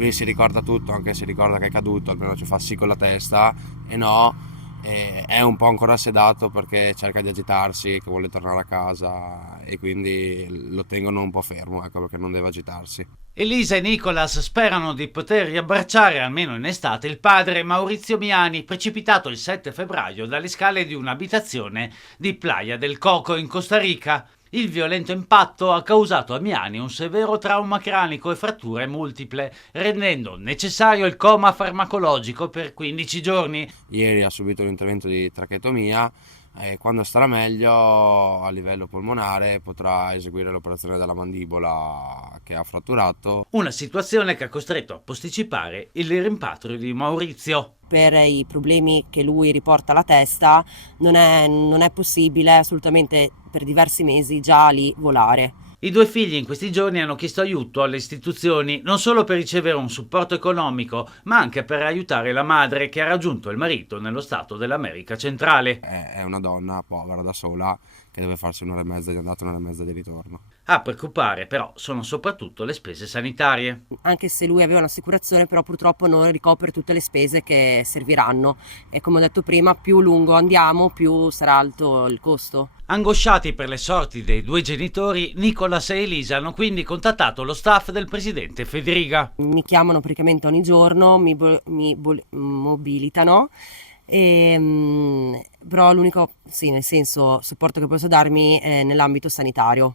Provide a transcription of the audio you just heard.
lui si ricorda tutto, anche se ricorda che è caduto, almeno ci fa sì con la testa, e no, è un po' ancora sedato perché cerca di agitarsi, che vuole tornare a casa, e quindi lo tengono un po' fermo, ecco, perché non deve agitarsi. Elisa e Nicolas sperano di poter riabbracciare almeno in estate il padre Maurizio Miani, precipitato il 7 febbraio dalle scale di un'abitazione di Playa del Coco in Costa Rica. Il violento impatto ha causato a Miani un severo trauma cranico e fratture multiple, rendendo necessario il coma farmacologico per 15 giorni. Ieri ha subito un intervento di tracheotomia e quando starà meglio a livello polmonare potrà eseguire l'operazione della mandibola che ha fratturato. Una situazione che ha costretto a posticipare il rimpatrio di Maurizio. Per i problemi che lui riporta alla testa non è possibile assolutamente per diversi mesi già lì volare. I due figli in questi giorni hanno chiesto aiuto alle istituzioni non solo per ricevere un supporto economico, ma anche per aiutare la madre che ha raggiunto il marito nello stato dell'America centrale. È una donna povera da sola che deve farsi un'ora e mezza di andata e un'ora e mezza di ritorno. A preoccupare però sono soprattutto le spese sanitarie. Anche se lui aveva un'assicurazione, però purtroppo non ricopre tutte le spese che serviranno, e come ho detto prima, più lungo andiamo più sarà alto il costo. Angosciati per le sorti dei due genitori, Nicolas e Elisa hanno quindi contattato lo staff del presidente Federica. Mi chiamano praticamente ogni giorno, mobilitano, però l'unico, sì, nel senso, supporto che posso darmi è nell'ambito sanitario.